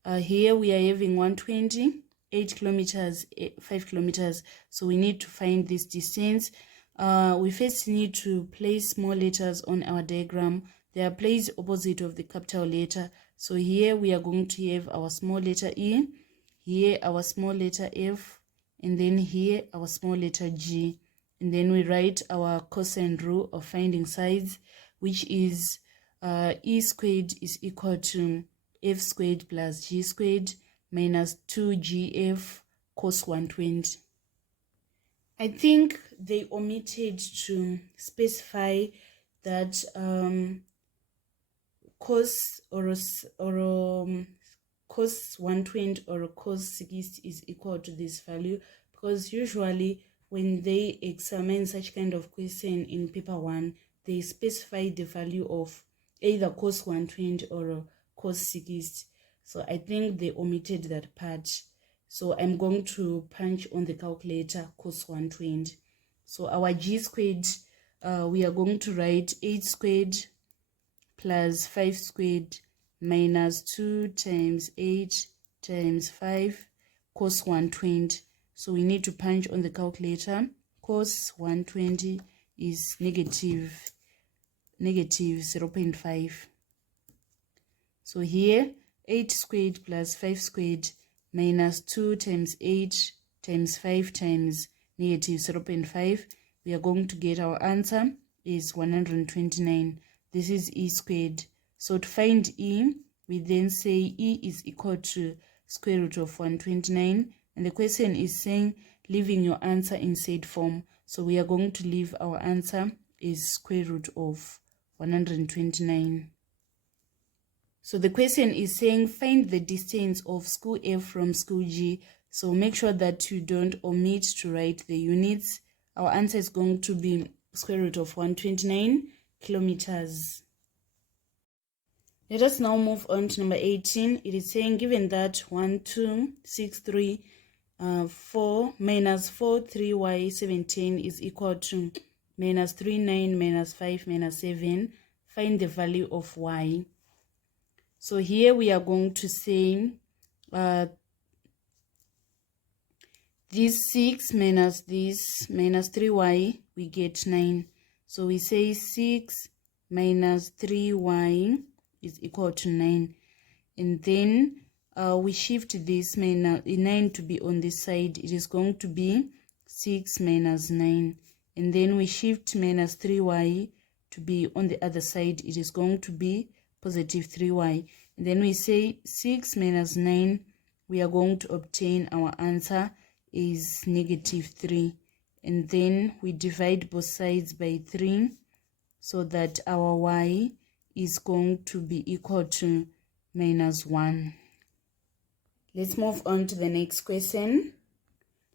Here we are having 120, 8 kilometers, 5 kilometers. So we need to find this distance. We first need to place small letters on our diagram. They are placed opposite of the capital letter. So here we are going to have our small letter E, here our small letter F, and then here our small letter G. And then we write our cosine rule of finding sides, which is E squared is equal to F squared plus G squared minus 2GF cos 120. I think they omitted to specify that cos cos 120 or cos 60 is equal to this value, because usually when they examine such kind of question in paper 1, they specify the value of either cos 120 or cos 60. So I think they omitted that part. So I'm going to punch on the calculator cos 120. So our G squared, we are going to write 8 squared plus 5 squared minus 2 times 8 times 5 cos 120. So we need to punch on the calculator. Cos 120 is negative 0.5. So here 8 squared plus 5 squared minus 2 times 8 times 5 times negative 0.5. We are going to get our answer is 129. This is E squared. So to find E, we then say E is equal to square root of 129. And the question is saying leaving your answer in said form. So we are going to leave our answer is square root of 129. So the question is saying find the distance of school F from school G. So make sure that you don't omit to write the units. Our answer is going to be square root of 129 kilometers. Let us now move on to number 18. It is saying given that 1, 2, 6, 3, 4 minus 4, 3y 17 is equal to minus 3, 9, minus 5, minus 7. Find the value of y. So here we are going to say this 6 minus this minus 3y, we get 9. So we say 6 minus 3y is equal to 9. And then we shift this 9 to be on this side. It is going to be 6 minus 9. And then we shift minus 3y to be on the other side. It is going to be positive 3y. And then we say 6 minus 9. We are going to obtain our answer is negative 3. and then we divide both sides by 3, so that our y is going to be equal to -1. Let's move on to the next question.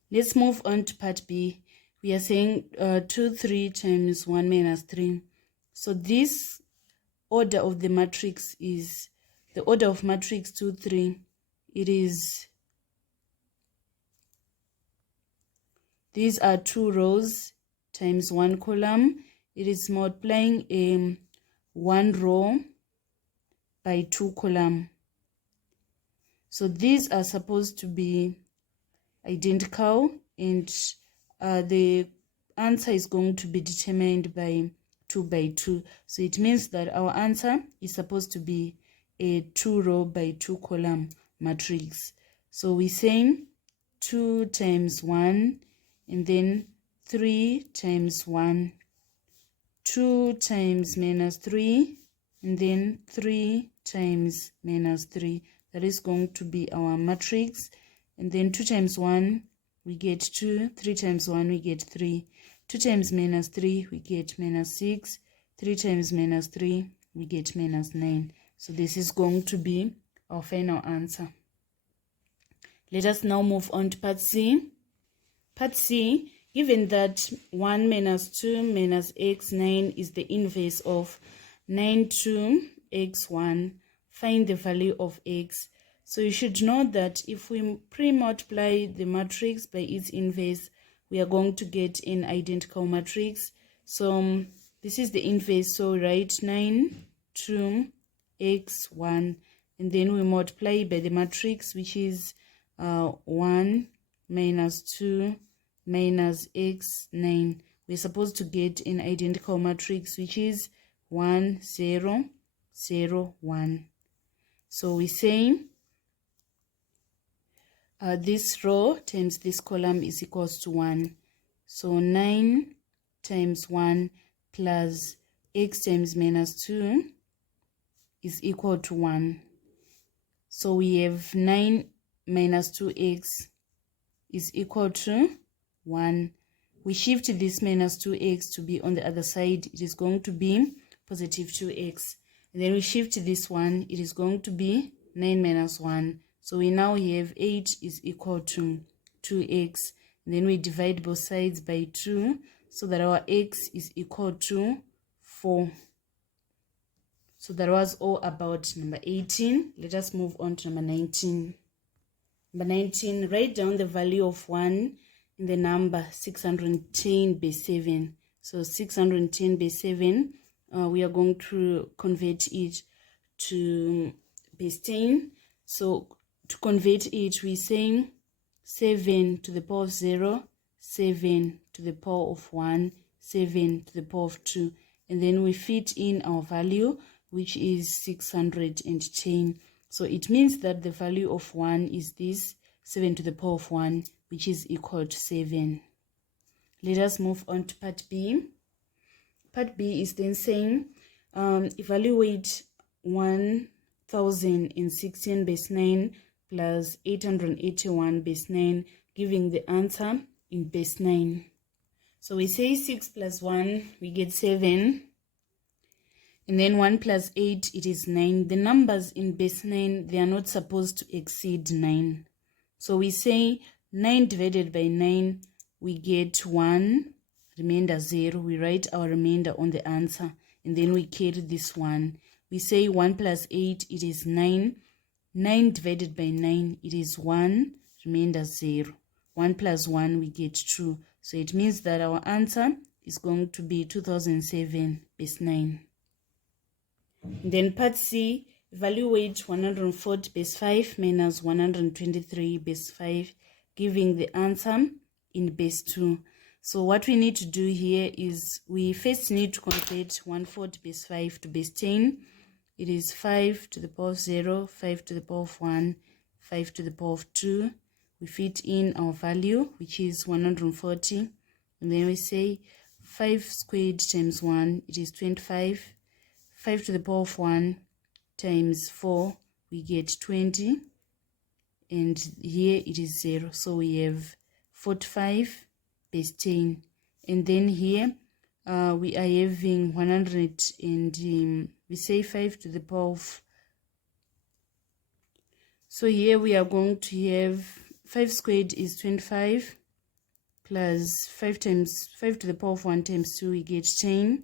Let's move on to part B. We are saying 2, 3 times 1 minus 3. So this order of the matrix is the order of matrix 2, 3. It is, these are 2 rows times 1 column. It is multiplying 1 row by 2 column. So these are supposed to be identical, and the answer is going to be determined by 2 by 2. So it means that our answer is supposed to be a 2 row by 2 column matrix. So we're saying 2 times 1, and then 3 times 1, 2 times -3, and then 3 times -3. That is going to be our matrix. And then 2 times 1, we get 2. 3 times 1, we get 3. 2 times -3, we get -6. 3 times -3, we get -9. So this is going to be our final answer. Let us now move on to part C. Part C, given that 1 minus 2 minus x 9 is the inverse of 9 to x1, find the value of x. So you should know that if we pre-multiply the matrix by its inverse, we are going to get an identical matrix. So this is the inverse, so write 9 to x1, and then we multiply by the matrix, which is 1 minus 2 minus x9. We're supposed to get an identical matrix, which is 1 0 0 1. So we say this row times this column is equals to 1. So 9 times 1 plus x times -2 is equal to 1. So we have 9 minus 2x is equal to 1. We shift this -2x to be on the other side. It is going to be positive 2x. And then we shift this one. It is going to be 9 minus 1. So we now have 8 is equal to 2x. And then we divide both sides by 2, so that our x is equal to 4. So that was all about number 18. Let us move on to number 19. Number 19, write down the value of 1 in the number 610 base 7. So 610 base 7, we are going to convert it to base 10. So to convert it, we're saying 7 to the power of 0, 7 to the power of 1, 7 to the power of 2. And then we fit in our value, which is 610. So it means that the value of 1 is this, 7 to the power of 1, which is equal to 7. Let us move on to part B. Part B is then saying, evaluate 1016 base 9 plus 881 base 9, giving the answer in base 9. So we say 6 plus 1, we get 7. And then 1 plus 8, it is 9. The numbers in base 9, they are not supposed to exceed 9. So we say 9 divided by 9, we get 1, remainder 0. We write our remainder on the answer, and then we carry this 1. We say 1 plus 8, it is 9. 9 divided by 9, it is 1, remainder 0. 1 plus 1, we get 2. So it means that our answer is going to be 2007 base 9. Then part C, evaluate 140 base 5 minus 123 base 5, giving the answer in base 2. So what we need to do here is we first need to convert 140 base 5 to base 10. It is 5 to the power of 0, 5 to the power of 1, 5 to the power of 2. We fit in our value, which is 140. And then we say 5 squared times 1, it is 25. 5 to the power of 1 times 4, we get 20. And here it is 0. So we have 45 base 10. And then here we are having 100 and we say 5 to the power of. So here we are going to have 5 squared is 25 plus 5 times 5 to the power of 1 times 2, we get 10.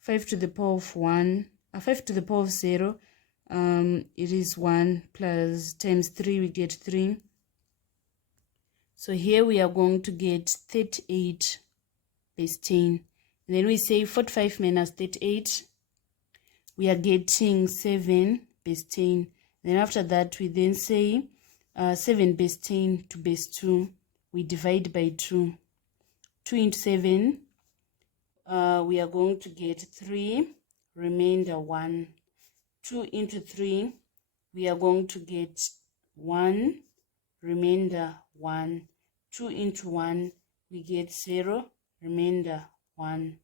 5 to the power of 1, 5 to the power of 0, it is 1 plus times 3, we get 3. So here we are going to get 38 base 10. And then we say 45 minus 38, we are getting 7 base 10. Then after that, we then say 7 base 10 to base 2. We divide by 2. 2 into 7, we are going to get 3, remainder 1. 2 into 3, we are going to get 1, remainder 1. 2 into 1, we get 0, remainder 1.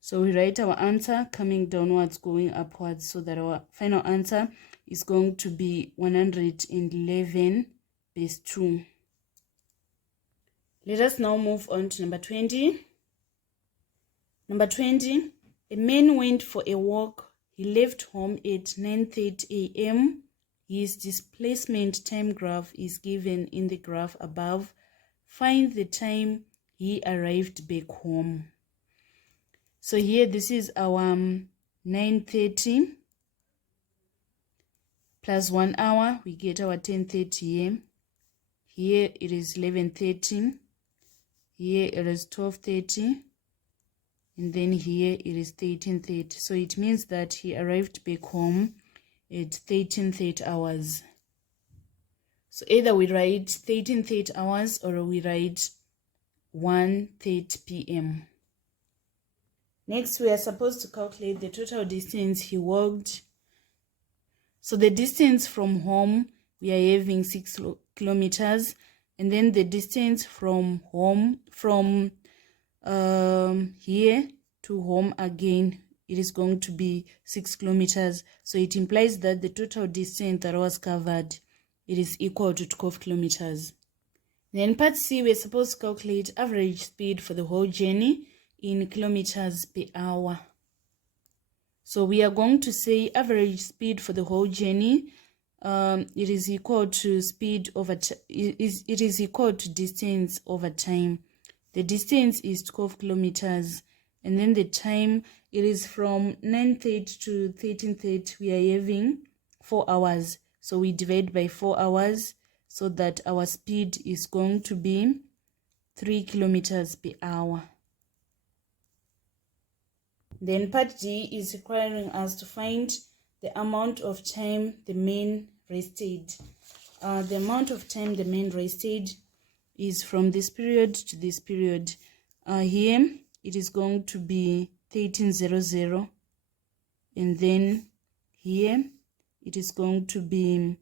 So we write our answer coming downwards, going upwards, so that our final answer is going to be 111 base 2. Let us now move on to number 20. Number 20, a man went for a walk. He left home at 9:30 a.m. His displacement time graph is given in the graph above. Find the time he arrived back home. So here this is our 9:30 plus 1 hour, we get our 10:30 a.m. Here it is 11:30. Here it is 12:30. And then here it is 13:30. So it means that he arrived back home at 13:30 hours. So either we write 13:30 hours or we write 1:30 p.m. Next, we are supposed to calculate the total distance he walked. So the distance from home, we are having 6 kilometers. And then the distance from home, from here to home again, it is going to be 6 kilometers. So it implies that the total distance that was covered, it is equal to 12 kilometers. Then part C, we're supposed to calculate average speed for the whole journey in kilometers per hour. So we are going to say average speed for the whole journey, it is equal to speed over it is equal to distance over time. The distance is 12 kilometers, and then the time, it is from 9:30 to 13:30. We are having 4 hours, so we divide by 4 hours, so that our speed is going to be 3 kilometers per hour. Then part D is requiring us to find the amount of time the man rested. The amount of time the man rested is from this period to this period. Here it is going to be 1300, and then here it is going to be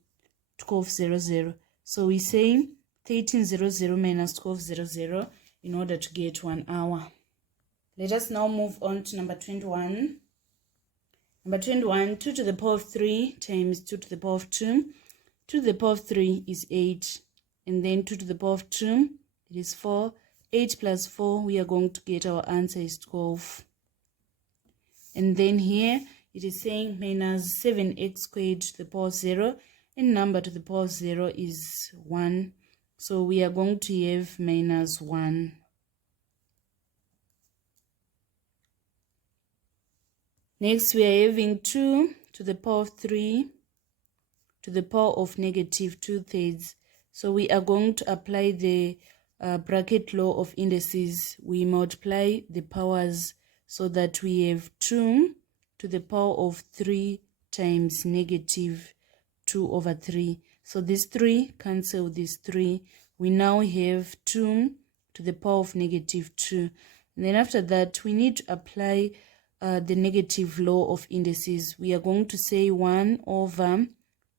1200. So we say 1300 minus 1200 in order to get 1 hour. Let us now move on to number 21. Number 21, 2 to the power of 3 times 2 to the power of 2. 2 to the power of 3 is 8. And then 2 to the power of 2, it is 4. 8 plus 4, we are going to get our answer is 12. And then here, it is saying minus 7x squared to the power of 0. And number to the power of 0 is 1. So we are going to have minus 1. Next, we are having 2 to the power of 3 to the power of negative 2/3. So we are going to apply the bracket law of indices. We multiply the powers so that we have 2 to the power of 3 times negative 2/3. So this 3 cancel this 3. We now have 2 to the power of negative 2. And then after that, we need to apply the negative law of indices. We are going to say 1 over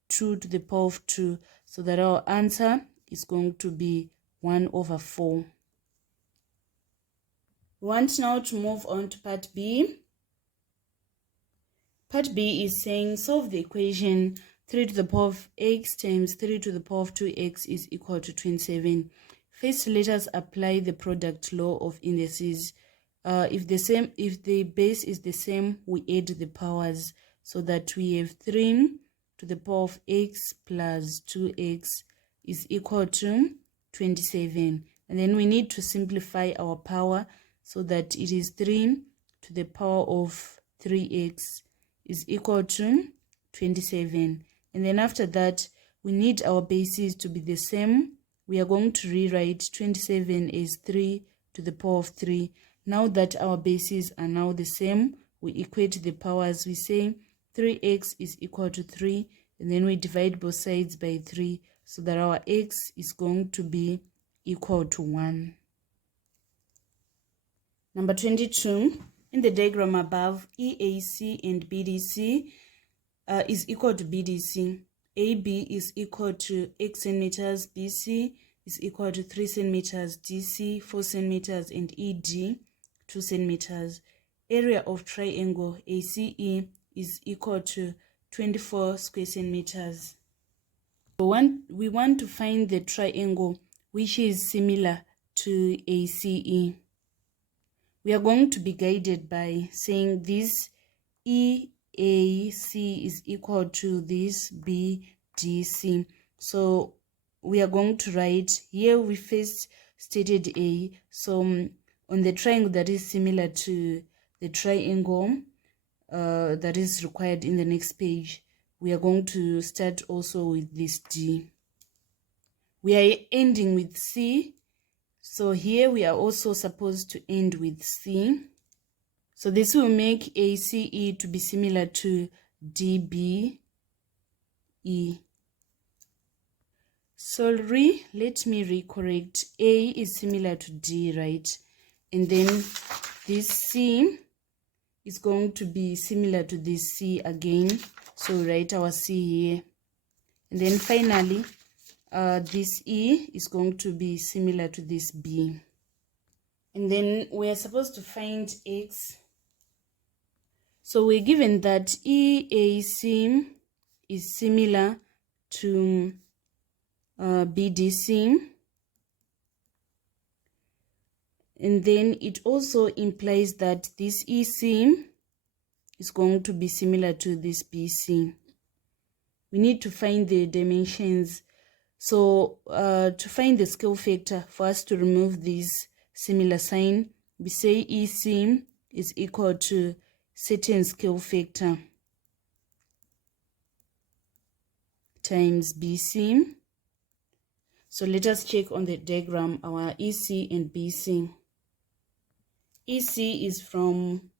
2 to the power of 2, so that our answer is going to be 1 over 4. We want now to move on to part B. Part B is saying solve the equation 3 to the power of x times 3 to the power of 2x is equal to 27. First, let us apply the product law of indices. If the base is the same, we add the powers, so that we have 3 to the power of x plus 2x is equal to 27. And then we need to simplify our power so that it is 3 to the power of 3x is equal to 27. And then after that, we need our bases to be the same. We are going to rewrite 27 as 3 to the power of 3. Now that our bases are now the same, we equate the powers. We say 3x is equal to 3, and then we divide both sides by 3, so that our x is going to be equal to 1. Number 22, in the diagram above, EAC and BDC is equal to BDC. AB is equal to x centimeters, BC is equal to 3 centimeters, DC 4 centimeters, and ED 2 centimeters. Area of triangle ACE is equal to 24 square centimeters. We want to find the triangle which is similar to ACE. We are going to be guided by saying this EAC is equal to this BDC. So we are going to write here, we first stated A. So on the triangle that is similar to the triangle that is required in the next page, we are going to start also with this D. We are ending with C. So here we are also supposed to end with C. So this will make ACE to be similar to DBE. Sorry, let me recorrect. A is similar to D, right? And then this C is going to be similar to this C again. So we write our C here. And then finally, this E is going to be similar to this B. And then we are supposed to find X. So we're given that EAC is similar to BDC. And then it also implies that this EC is going to be similar to this BC. We need to find the dimensions. So to find the scale factor, for us to remove this similar sign, we say EC is equal to certain scale factor times BC. So let us check on the diagram our EC and BC. EC is from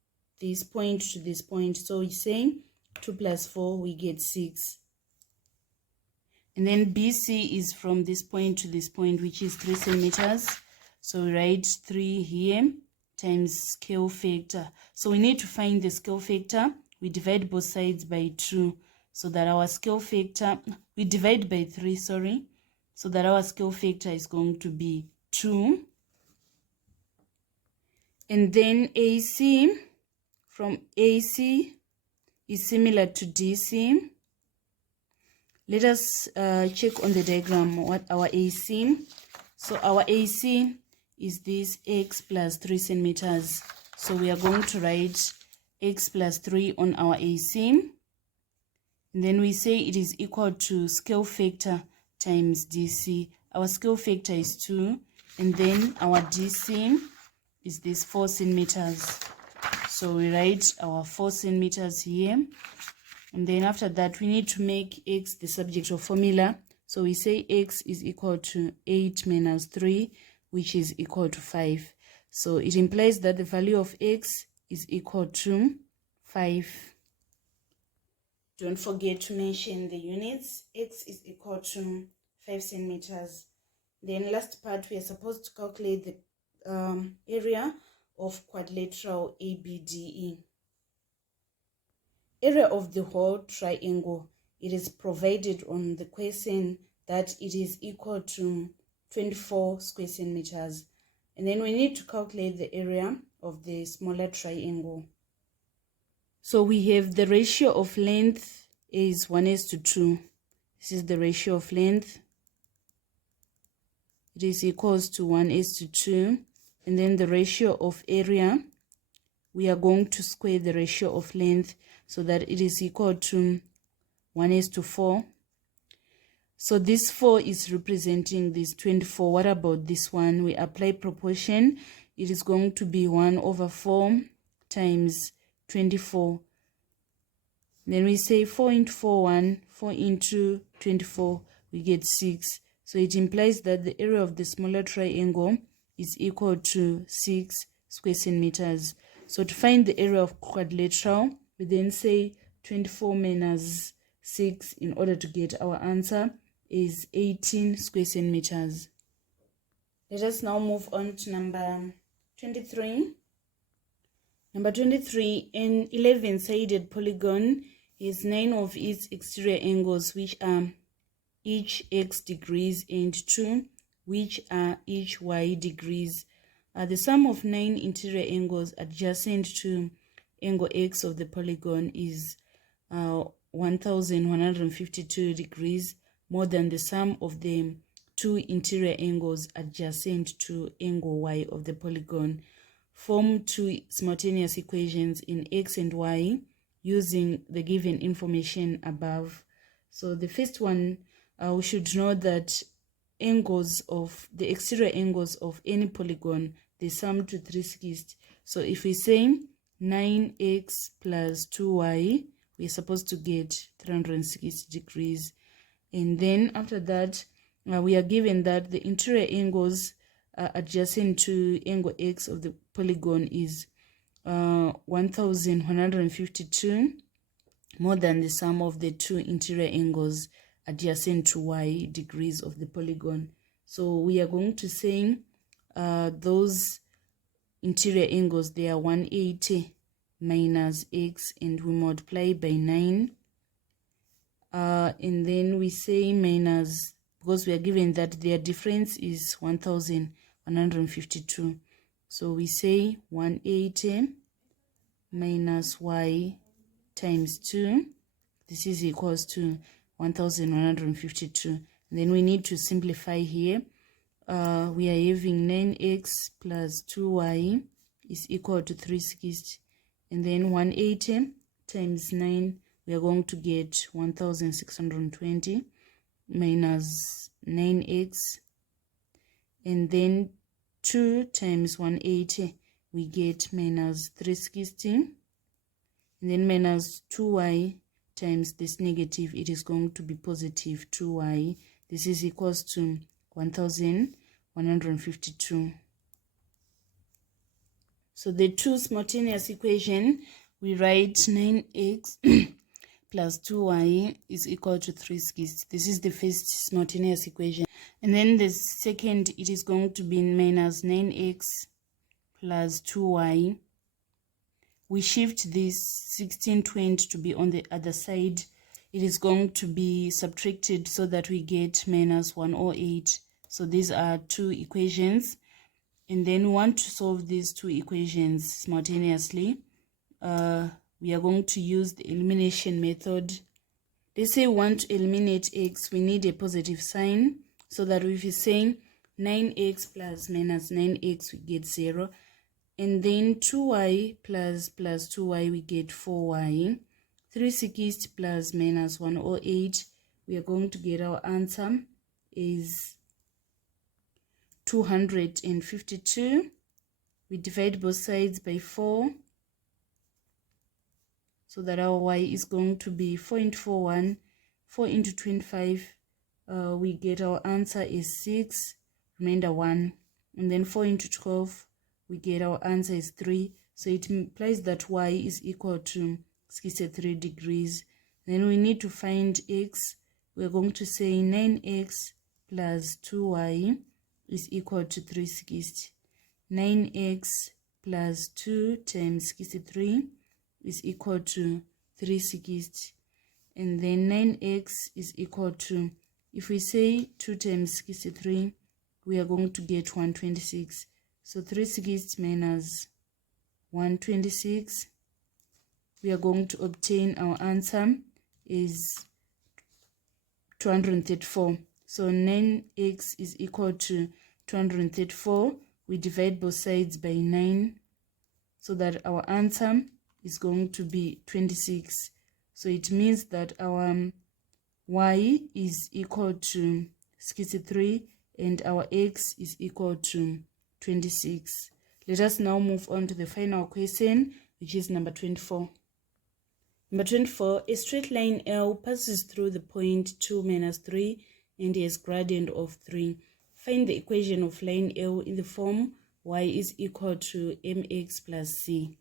this point to this point. So we're saying 2 plus 4, we get 6. And then BC is from this point to this point, which is 3 centimeters. So we write 3 here times scale factor. So we need to find the scale factor. We divide both sides by 2, so that our scale factor, we divide by 3, sorry, so that our scale factor is going to be 2. And then AC, from AC is similar to DC. Let us check on the diagram what our AC. So our AC is this x plus 3 centimeters. So we are going to write x plus 3 on our AC. And then we say it is equal to scale factor times DC. Our scale factor is 2. And then our DC is this 4 centimeters. So we write our 4 centimeters here. And then after that, we need to make x the subject of formula. So we say x is equal to 8 minus 3, which is equal to 5. So it implies that the value of x is equal to 5. Don't forget to mention the units. X is equal to 5 centimeters. Then last part, we are supposed to calculate the area of quadrilateral ABDE. Area of the whole triangle, it is provided on the question that it is equal to 24 square centimeters. And then we need to calculate the area of the smaller triangle. So we have the ratio of length is 1:2. This is the ratio of length. it is equals to 1:2. And then the ratio of area, we are going to square the ratio of length so that it is equal to 1:4. So this 4 is representing this 24. What about this one? We apply proportion. It is going to be 1/4 times 24. Then we say 4 into 4 into 24, we get 6. So it implies that the area of the smaller triangle is equal to 6 square centimeters. So to find the area of quadrilateral, we then say 24 minus 6 in order to get our answer is 18 square centimeters. Let us now move on to number 23. Number 23, an 11-sided polygon has 9 of its exterior angles, which are each x degrees, and 2 which are each y degrees. The sum of 9 interior angles adjacent to angle x of the polygon is 1152 degrees more than the sum of the 2 interior angles adjacent to angle y of the polygon. Form 2 simultaneous equations in x and y using the given information above. So the first one, we should know that angles of the exterior angles of any polygon, they sum to 360. So if we say 9x plus 2y, we're supposed to get 360 degrees. And then after that, we are given that the interior angles adjacent to angle x of the polygon is 1152 more than the sum of the 2 interior angles adjacent to y degrees of the polygon. So we are going to say those interior angles, they are 180 minus x, and we multiply by 9. And then we say minus, because we are given that their difference is 1152. So we say 180 minus y times 2. This is equals to 1152. And then we need to simplify here. We are having 9x plus 2y is equal to 360. And then 180 times 9, we are going to get 1620 minus 9x. And then 2 times 180, we get minus 360. And then minus 2y times this negative, it is going to be positive 2y. This is equals to 1152. So the two simultaneous equation, we write 9x plus 2y is equal to 360. This is the first simultaneous equation. And then the second, it is going to be minus 9x plus 2y. We shift this 1620 to be on the other side. It is going to be subtracted so that we get minus 108. So these are two equations. And then we want to solve these two equations simultaneously. We are going to use the elimination method. They say we want to eliminate x, we need a positive sign, so that if we say 9x plus minus 9x, we get 0. And then 2y plus 2y, we get 4y. 360 plus minus 108, we are going to get our answer is 252. We divide both sides by 4, so that our y is going to be 4 into 4 into 25. We get our answer is 6, remainder 1. And then 4 into 12, we get our answer is 3. So it implies that y is equal to 63 degrees. Then we need to find x. We're going to say 9x plus 2y is equal to 360. 9x plus 2 times 63 is equal to 360. And then 9x is equal to, if we say 2 times 63, we are going to get 126. So 360 minus 126, we are going to obtain our answer is 234. So 9x is equal to 234. We divide both sides by 9, so that our answer is going to be 26. So it means that our y is equal to 63 and our x is equal to 26. Let us now move on to the final question, which is number 24. Number 24, a straight line L passes through the point 2 minus 3 and has gradient of 3. Find the equation of line L in the form y is equal to mx plus c.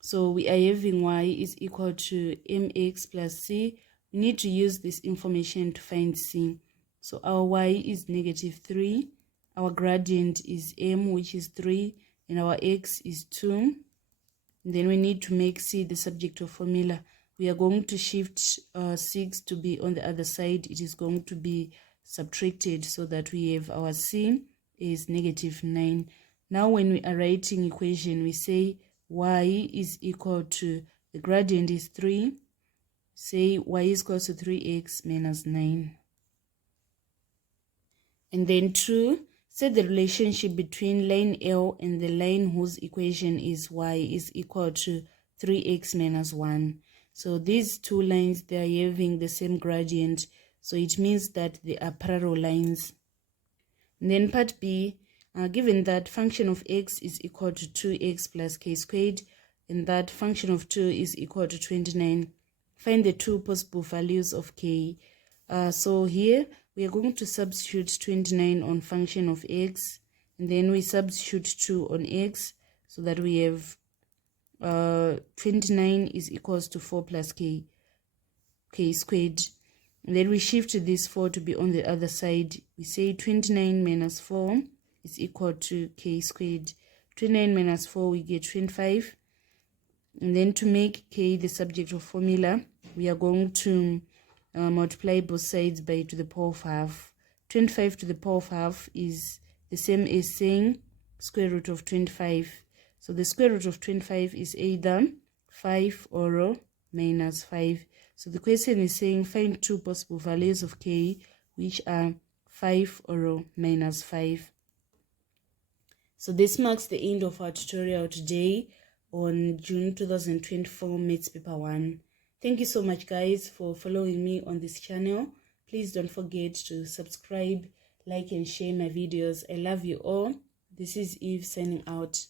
So we are having y is equal to mx plus c. We need to use this information to find c. So our y is negative 3. Our gradient is m, which is 3, and our x is 2. And then we need to make c the subject of formula. We are going to shift 6 to be on the other side. It is going to be subtracted so that we have our c is negative 9. Now when we are writing equation, we say y is equal to, the gradient is 3, say y is equal to 3x minus 9. And then 2, set the relationship between line L and the line whose equation is y is equal to 3x minus 1. So these two lines, they are having the same gradient, so it means that they are parallel lines. And then part B, given that function of x is equal to 2x plus k squared, and that function of 2 is equal to 29, find the two possible values of k. So here we are going to substitute 29 on function of x, and then we substitute 2 on x, so that we have 29 is equals to 4 plus k squared. And then we shift this 4 to be on the other side. We say 29 minus 4 is equal to k squared. 29 minus 4, we get 25. And then to make k the subject of formula, we are going to multiply both sides by to the power of half. 25 to the power of half is the same as saying square root of 25. So the square root of 25 is either 5 or minus 5. So the question is saying find two possible values of k, which are 5 or minus 5. So this marks the end of our tutorial today on June 2024 Maths Paper 1. Thank you so much, guys, for following me on this channel. Please don't forget to subscribe, like, and share my videos. I love you all. This is Eve signing out.